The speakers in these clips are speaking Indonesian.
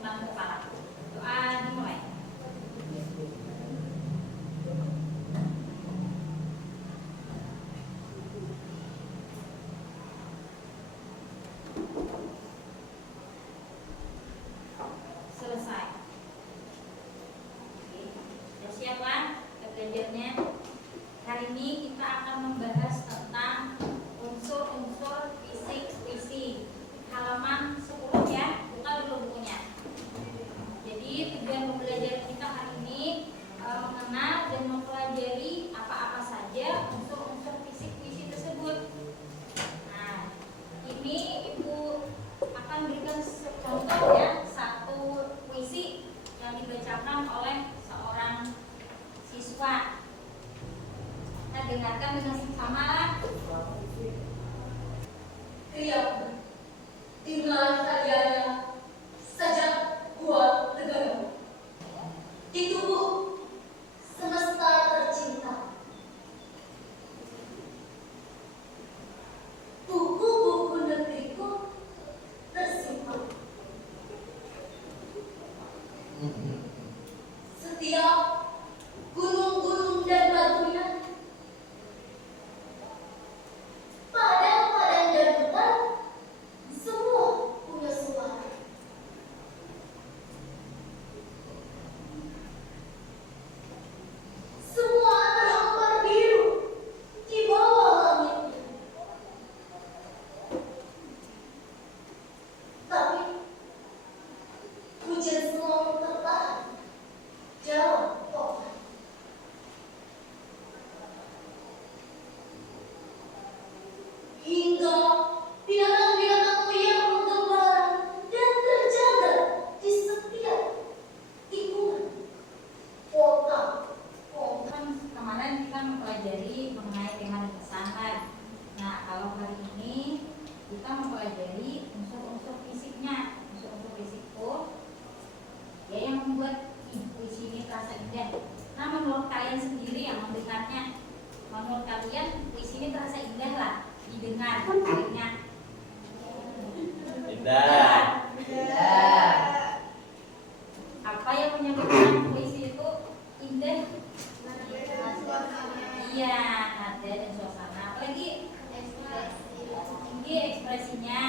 menundukkan kepala. Doa dimulai. Selesai. Oke, sudah siap kan belajarnya? Hari ini kita akan membahas tentang unsur-unsur fisik puisi. Halaman 10 ya, buka dulu bukunya. Jadi tujuan pembelajaran kita hari ini mengenal dan mempelajari apa-apa saja unsur-unsur fisik puisi tersebut. Nah, ini Ibu akan berikan contoh ya, satu puisi yang dibacakan oleh seorang siswa. Kita dengarkan dengan sama lah. Iya, tinggal saja sajak buat negara. Di tubuh semesta tercinta, buku-buku negeriku tersimpan. Setiap gunung-gunung dan batunya, padang-padang dan hutan, semua punya suara. Semua terhampar biru di bawah langitnya. Tapi hujan selalu tertahan dalam pohon. Hingga binatang-binatang liar menggembara dan terjaga di setiap tikungan kota. Kemarin kita mempelajari mengenai tema di pesantren. Nah, kalau hari ini kita mempelajari unsur-unsur fisiknya. Unsur-unsur fisik itu ya yang membuat puisi ini terasa indah. Nah, menurut kalian sendiri yang mendengarnya, menurut kalian puisi ini terasa indah lah didengar, telinga. Indah. Apa yang menyebabkan puisi itu indah? Iya, nada dan suasana. Apalagi tinggi ekspresinya.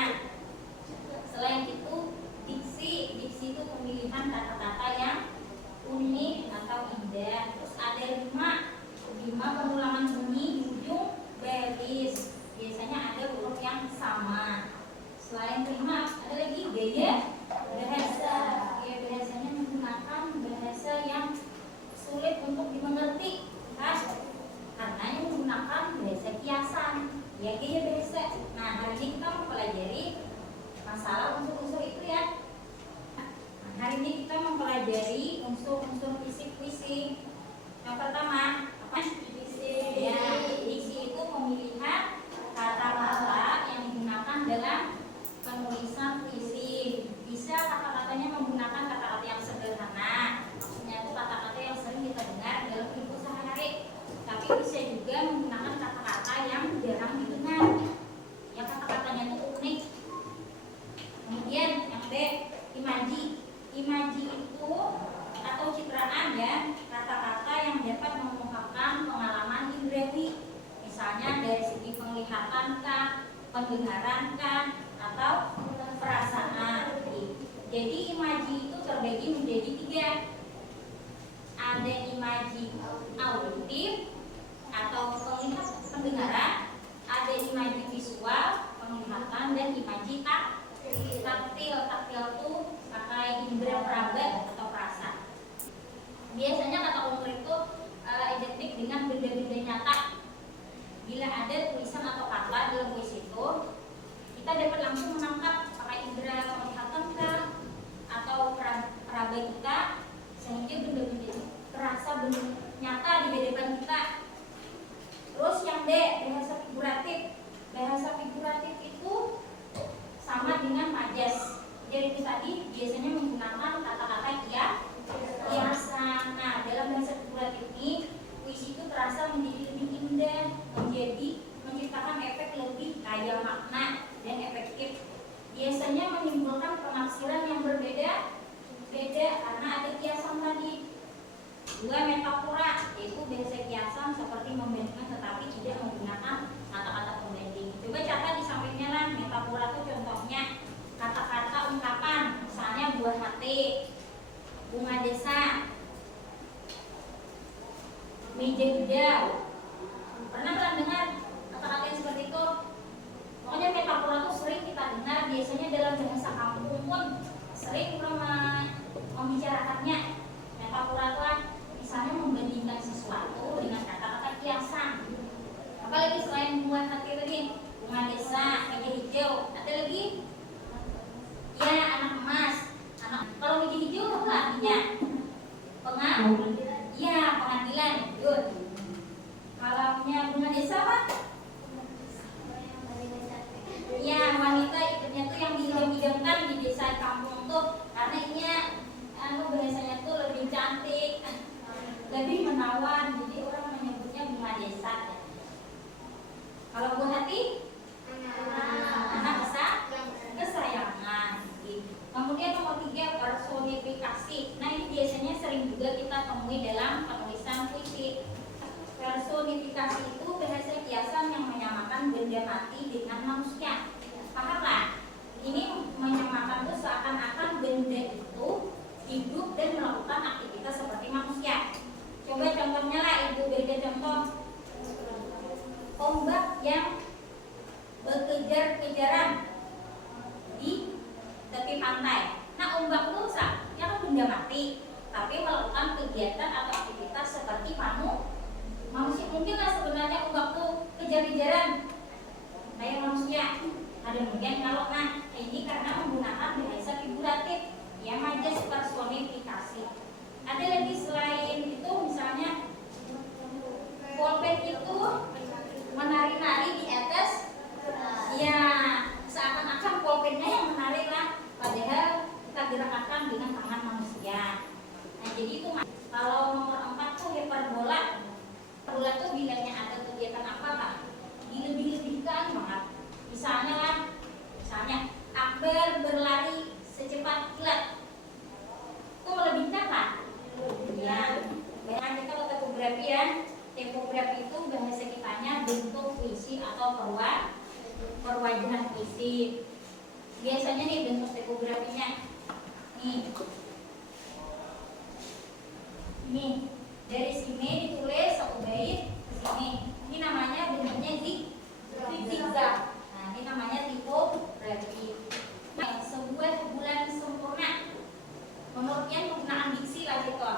Selain itu diksi itu pemilihan kata-kata yang unik atau indah. Terus ada lima pengulangan bunyi di ujung baris. Biasanya ada huruf yang sama. Selain lima ada lagi gaya bahasa. Gaya bahasanya menggunakan bahasa yang sulit untuk dimengerti, kan? Karena yang menggunakan bahasa kiasan, ya gaya bahasa. Nah, hari ini kita mempelajari masalah unsur-unsur itu ya. Nah, hari ini kita mempelajari unsur-unsur fisik puisi. Yang pertama, apa? Diksi. Ya, diksi itu pemilihan kata-kata yang digunakan dalam penulisan puisi. Bisa kata-katanya menggunakan kata-kata yang sederhana. Maksudnya itu kata-kata yang sering kita dengar dalam hidup sehari-hari. Tapi bisa juga menggunakan kata-kata yang jarang didengar. Ya, kata-katanya itu unik. Kemudian yang B, imaji. Imaji itu atau citraan ya, kata-kata yang dapat mengungkapkan pengalaman indrawi. Misalnya dari segi penglihatan kah, pendengaran kah, atau perasaan. Jadi imaji itu terbagi menjadi 3. Ada imaji auditif atau pendengaran, ada imaji visual, penglihatan, dan imaji taktil. Taktil itu pakai indera peraba atau perasa. Biasanya kata umum itu identik dengan benda-benda nyata. Bila ada tulisan atau kata dalam puisi itu, kita dapat langsung menangkap pakai indera penglihatan kah atau peraba kita, sehingga benda-benda itu terasa benar nyata di hadapan kita. Terus yang D, bahasa figuratif. Bahasa figuratif itu sama dengan majas. Jadi tadi biasanya menggunakan kata-kata kiasan. Nah, dalam bahasa figuratif ini puisi itu terasa menjadi lebih indah, menjadi menciptakan efek lebih kaya makna dan efektif. Biasanya menimbulkan penafsiran yang berbeda buah hati, bunga desa, meja hijau. Pernah dengar kata-kata yang seperti itu? Pokoknya metafora itu sering kita dengar, biasanya dalam bahasa kampung pun sering membicarakannya. Metafora itu misalnya membandingkan sesuatu dengan kata-kata kiasan. Apalagi selain buah hati tadi, bunga desa, meja hijau, ada lagi ya anak emas. Kalau meja hijau apa artinya? Pengadilan. Good. Kalau punya bunga desa apa? Ya, wanita ikutnya tuh yang diidam-idamkan di desa kampung tuh, karena ini bahasanya tuh lebih cantik, lebih menawan, jadi orang menyebutnya bunga desa. Kalau buah hati, anak kesayangan. Kemudian nomor 3, personifikasi. Nah, ini biasanya sering juga kita temui dalam penulisan puisi. Personifikasi itu bahasa kiasan yang menyamakan benda mati dengan manusia. Pahamlah? Ini menyamakan itu seakan-akan benda itu hidup dan melakukan aktivitas seperti manusia. Coba contohnya lah, Ibu berikan contoh. Ombak yang berkejar-kejaran di tepi pantai. Nah, ombak itu ya kan benda mati, tapi melakukan kegiatan atau aktivitas seperti manusia. Mungkin lah sebenarnya ombak itu kejar-kejaran kayak manusia. Ada mungkin kalau ini karena menggunakan bahasa figuratif, ya majas personifikasi. Ada lagi selain itu, misalnya pulpen itu menari-nari di atas, ya seakan-akan pulpennya yang menari lah, padahal kita gerakkan dengan tangan manusia. Nah, jadi itu kalau nomor 4 tuh hiperbola. Hiperbola tuh bilangnya ada kegiatan apa Pak? Dilebih-lebihkan banget. Misalnya Akbar berlari secepat kilat. Itu melebihkan Pak? Ya. Bayangkan kita ke tipografi ya. Tipografi itu bahasa kitanya bentuk puisi atau perwajahan puisi. Biasanya nih bentuk tipografinya. Nih, dari sini ditulis satu bait ke sini. Ini namanya bentuknya zigzag. Nah, ini namanya tipografi. Nah, sebuah bulan sempurna. Menurutnya penggunaan diksi lah gitu.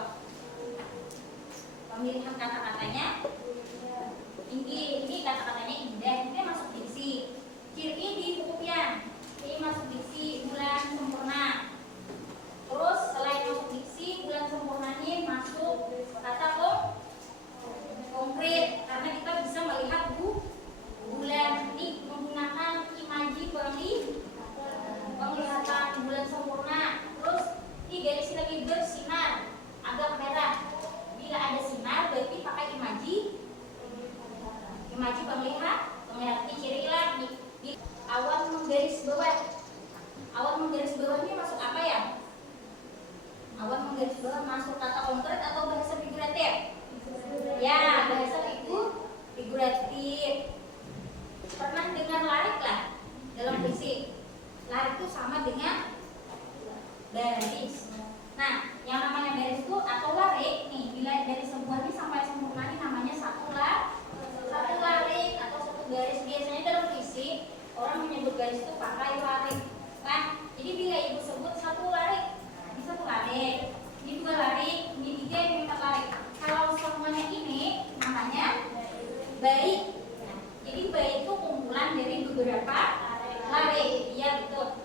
Pemilihan kata-katanya. Ini kata-katanya indah, ini masuk diksi. Ciri di buku pian. Ini masuk diksi bulan sempurna. Terus selain masuk diksi, bulan sempurna ini masuk kata konkret, karena kita bisa melihat bulan ini menggunakan imaji penglihatan bulan sempurna. Terus di garis lagi bersinar agak merah. Bila ada sinar berarti pakai imaji penglihatan ciri lah di awan menggaris bawah. Awan menggaris bawah ini masuk apa ya? Awan menggaris bawah masuk kata konkret atau bahasa figuratif? Ya, bahasa figuratif. Pernah dengar larik lah dalam puisi? Larik itu sama dengan baris. Nah, yang namanya baris itu atau larik nih, bila dari sebuah ini sampai sempurna ini namanya satu larik atau satu garis. Biasanya dalam puisi orang menyebut garis itu pakai larik. Nah, jadi bila ibu sebut satu larik, ini satu larik, ini dua larik, ini tiga, ini empat larik. Kalau semuanya ini namanya bait. Nah, jadi bait itu kumpulan dari beberapa larik. Iya betul.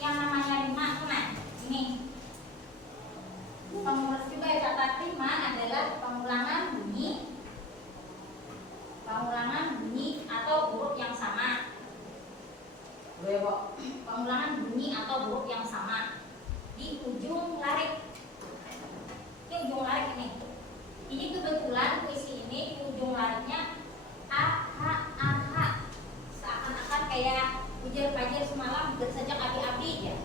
Yang namanya rima, nah ini. Pengulangan juga kata rima adalah pengulangan bunyi atau huruf yang sama. Pengulangan bunyi atau huruf yang sama di ujung larik. Ini ujung larik ini. Ini kebetulan puisi ini di ujung lariknya aha. Seakan-akan kayak ujar fajar semalam bersajak api-api ya.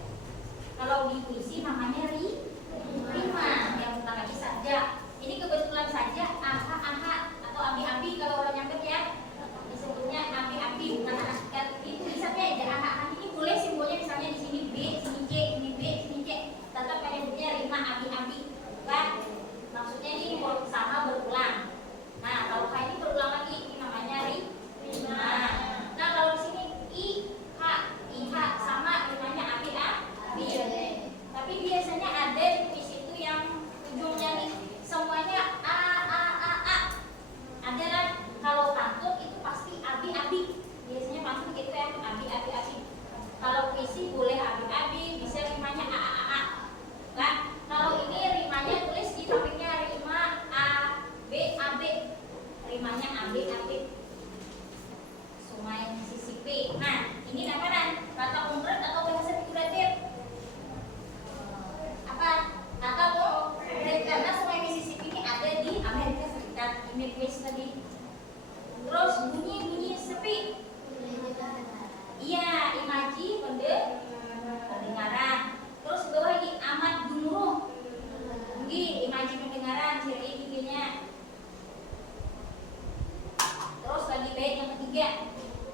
Kalau di puisi namanya rima yang bukan lagi sajak. Ini kebetulan saja aha atau abi-abi kalau orang nyampe ya disebutnya abi-abi bukan aha. Itu tulisannya aja aha. Ini boleh simbolnya misalnya di sini B, sini C, ini B, sini C Tapi biasanya ada di puisi itu yang ujungnya nih semuanya a. Ada kan? Kalau pantun itu pasti abi-abi. Biasanya pantun gitu ya, abi. Kalau puisi boleh abi-abi, bisa rimanya a. Kan? Kalau ini rimanya tulis di sampingnya rima ab. Rimanya ab. Sungai Mississippi. Nah, ini namanya kata konkret atau bahasa figuratif? Apa? Kata konkret karena Sungai Mississippi ini ada di Amerika Serikat, di Midwest tadi. Terus bunyi sepi. Iya, imaji pendengaran. Terus bawah lagi amat gemuruh. Imaji pendengaran, ciri giginya. Terus lagi bait yang ketiga,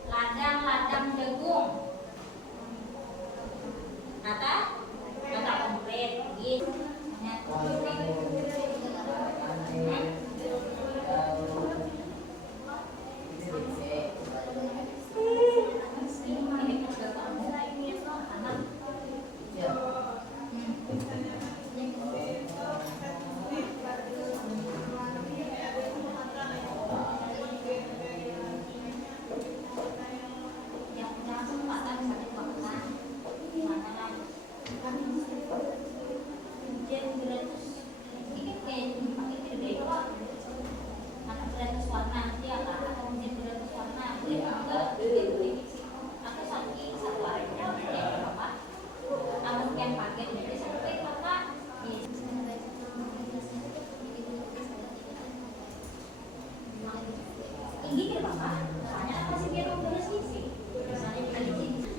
ladang jagung. Kata konkret gitu.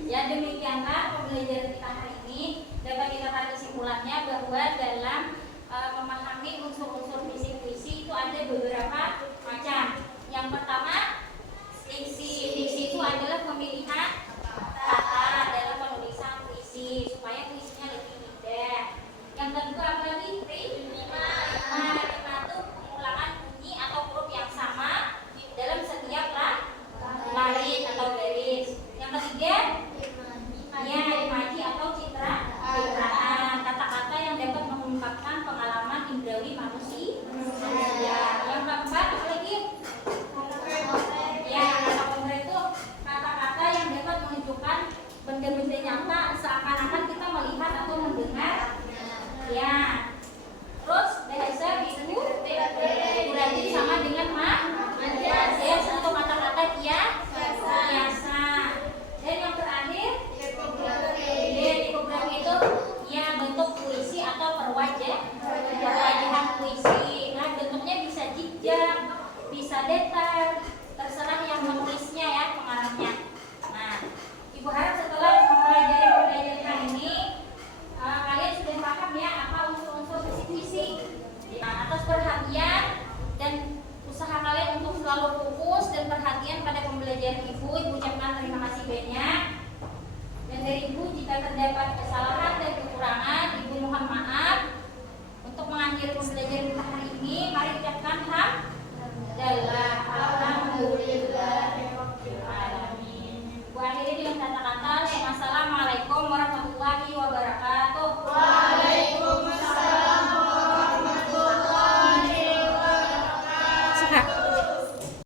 Ya demikianlah pembelajaran kita hari ini. Dapat kita tarik kesimpulannya bahwa dalam memahami unsur-unsur puisi itu ada beberapa macam. Yang pertama, diksi. Diksi itu adalah pemilihan kata dalam penulisan puisi supaya puisinya lebih indah. Yang kedua apa lagi? Rima. Rima itu pengulangan bunyi atau huruf yang sama dalam setiap baris atau baris. Yang ketiga, imaji atau citraan, kata-kata yang dapat mengungkapkan pengalaman indrawi manusia. Yang keempat apa lagi? Ya, kata konkret itu kata-kata yang dapat menunjukkan benda-benda nyata seakan-akan kita melihat atau mendengar. Ya. Terus bahasa figuratif sama dengan majas atau kata-kata kiasa. Dan yang terakhir, tipografi itu ya bentuk puisi atau perwajahan puisi. Nah, bentuknya bisa jejak, bisa datar, terserah yang menulisnya ya, pengarangnya. Nah, Ibu harap setelah mempelajari pembelajaran ini kalian sudah paham ya apa unsur-unsur puisi. Nah, atas perhatian dan usaha kalian untuk selalu fokus dan perhatian pada pembelajaran Ibu ucapkan terima kasih banyak. Dan dari Ibu jika terdapat kesalahan